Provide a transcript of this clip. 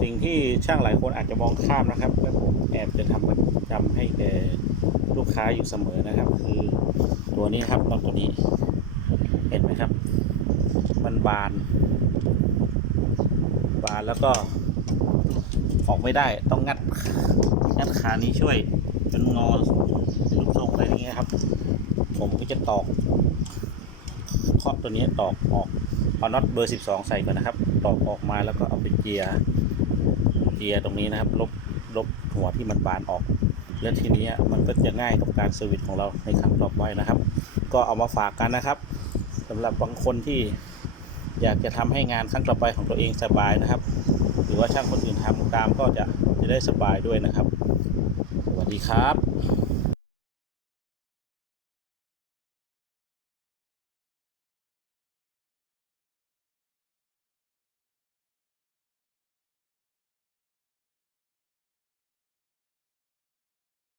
สิ่งที่ช่างหลายคนอาจจะมองข้ามนะครับและผมแอบจะทำประจำให้แกลูกค้าอยู่เสมอนะครับ คือตัวนี้ครับน็อตตัวนี้เห็นไหมครับ มันบาน บานแล้วก็ออกไม่ได้ต้องงัดงัดขานี้ช่วยจนงอรูปทรงอะไรอย่างเงี้ยครับ ผมก็จะตอกเคาะตัวนี้ตอกออก เอาน็อตเบอร์ 12 ใส่ก่อนนะครับ ตอกออกมาแล้วก็เอาไปเจียร์เจียร์ตรงนี้นะครับ ลบลบหัวที่มันบานออก แล้วทีนี้มันก็จะง่ายกับการเซอร์วิสของเราในครั้งต่อไปนะครับ ก็เอามาฝากกันนะครับสำหรับบางคนที่อยากจะทำให้งานครั้งต่อไปของตัวเองสบายนะครับ หรือว่าช่างคนอื่นทำตามก็จะจะได้สบายด้วยนะครับ สวัสดีครับ